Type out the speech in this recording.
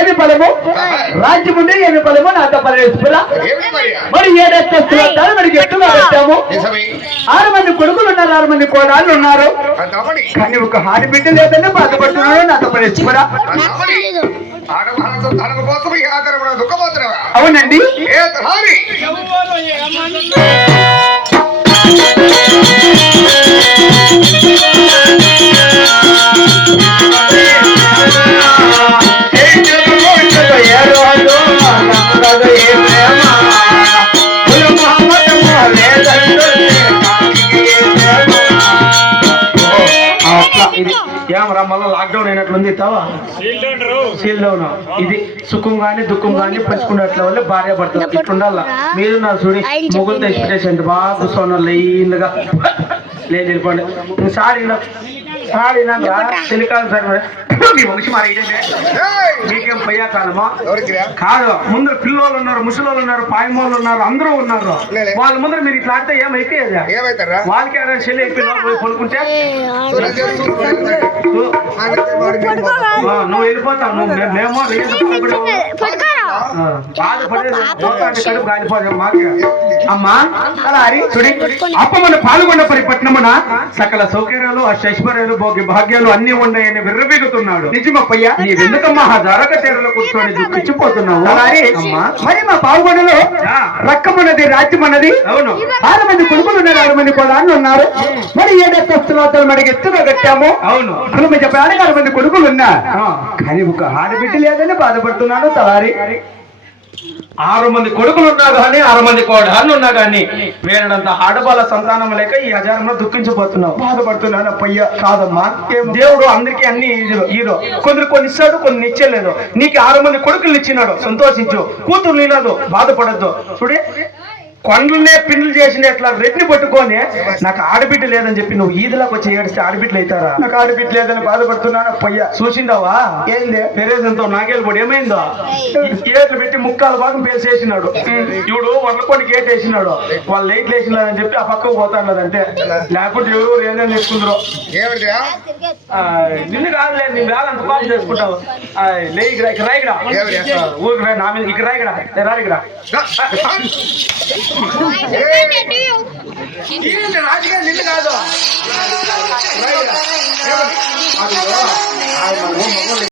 ఏమి బలము రాజ్యముండే ఏమి బలము నాతో పరమేశ్వర మరి ఏడెత్తారు మనకి ఎట్టుగా పెట్టాము 6 మంది కొడుకులు ఉన్నారు 6 మంది కోడాళ్ళు ఉన్నారు కానీ ఒక ఆడబిడ్డ లేదని బాధపడుతున్నాడు నాతో పరమేశ్వర అవునండి మళ్ళీ లాక్డౌన్ అయినట్లుంది సీల్ డౌన్ ఇది సుఖం గానీ దుఃఖం గానీ పంచుకున్నట్ల వల్ల భార్య భర్త ఇట్లుండాల మీరు నా చూడి మొగులతో ఎక్స్పెక్టేషన్ బాగా కూర్చోన్నారు లైన్గా లేదు వెళ్ళిపోండి సారీ తెలికాలి సార్ మీ మనిషి మరి మీకేం పోయా కాలమా కాదు ముందర పిల్లోళ్ళు ఉన్నారు ముసలోళ్ళు ఉన్నారు పాయమోళ్ళు ఉన్నారు అందరూ ఉన్నారు వాళ్ళ ముందర మీరు ఇట్లా ఆడితే ఏమైపోయేదా వాళ్ళకి చెల్లి అయిపోయి కొనుక్కుంటే నువ్వు వెళ్ళిపోతావు మేమో కడుపు కాలిపోతాం మాకు అమ్మా అలా హరి చూడి అప్పమన పాల్గొండ పరిపట్నమున సకల సౌకర్యాలు అష్టైశ్వర్యాలు భోగి భాగ్యాలు అన్ని ఉన్నాయని విర్రబీగుతున్నాడు నిజమప్పయ్యా నీ వెనుకమ్మ ఆ ద్వారక తీరులో కూర్చొని దుఃఖించిపోతున్నావు మరి మా పాల్గొండలో రక్కమున్నది రాజ్యం అన్నది అవును 6 మంది కొడుకులు ఉన్నారు 6 మంది కోడాళ్ళు ఉన్నారు మరి 7 వస్తువులతో మనకి ఎత్తుగా కట్టాము అవును అసలు మీరు చెప్పడానికి 6 మంది కొడుకులు ఉన్నా కానీ ఒక ఆడబిడ్డ లేదని బాధపడుతున్నాను తలారి 6 మంది కొడుకులు ఉన్నా కానీ 6 మంది కోడాళ్ళు ఉన్నా కానీ వేరేంత ఆడబాల సంతానం లేక ఈ అజారంలో దుఃఖించిపోతున్నావు బాధపడుతున్నాను అప్పయ్య కాదమ్మా దేవుడు అందరికీ అన్ని హీరో కొన్ని ఇస్తాడు కొన్ని ఇచ్చలేదు నీకు 6 మంది కొడుకులు ఇచ్చినాడు సంతోషించు కూతురు నీలేదు బాధపడద్దు చూడే కొండలనే పిండ్లు చేసినట్లా రెడ్ని పట్టుకొని నాకు ఆడబిడ్డ లేదని చెప్పి నువ్వు ఈదిలోకి వచ్చి ఏడిస్తే ఆడబిడ్డలు అవుతారా నాకు ఆడబిడ్డ లేదని బాధపడుతున్నాను పొయ్య చూసిందావా ఏంది పెరేజంతో నాగేలు పొడి ఏమైందో ఏట్లు పెట్టి ముక్కాల భాగం పేసేసినాడు ఇప్పుడు వడ్లకొండ గేట్ వేసినాడు వాళ్ళు లైట్లు వేసినారని చెప్పి ఆ పక్కకు పోతాంటే లేకపోతే ఎవరు ఏదైనా తీసుకుందరు నిన్ను కాదులే నీ వేళ అంత పాటు చేసుకుంటావు రాయిగడా ఊరికి రా నా మీద ఇక్కడ రాయిగడా రాయిగడా రాజకీయ నిన్ను కాదు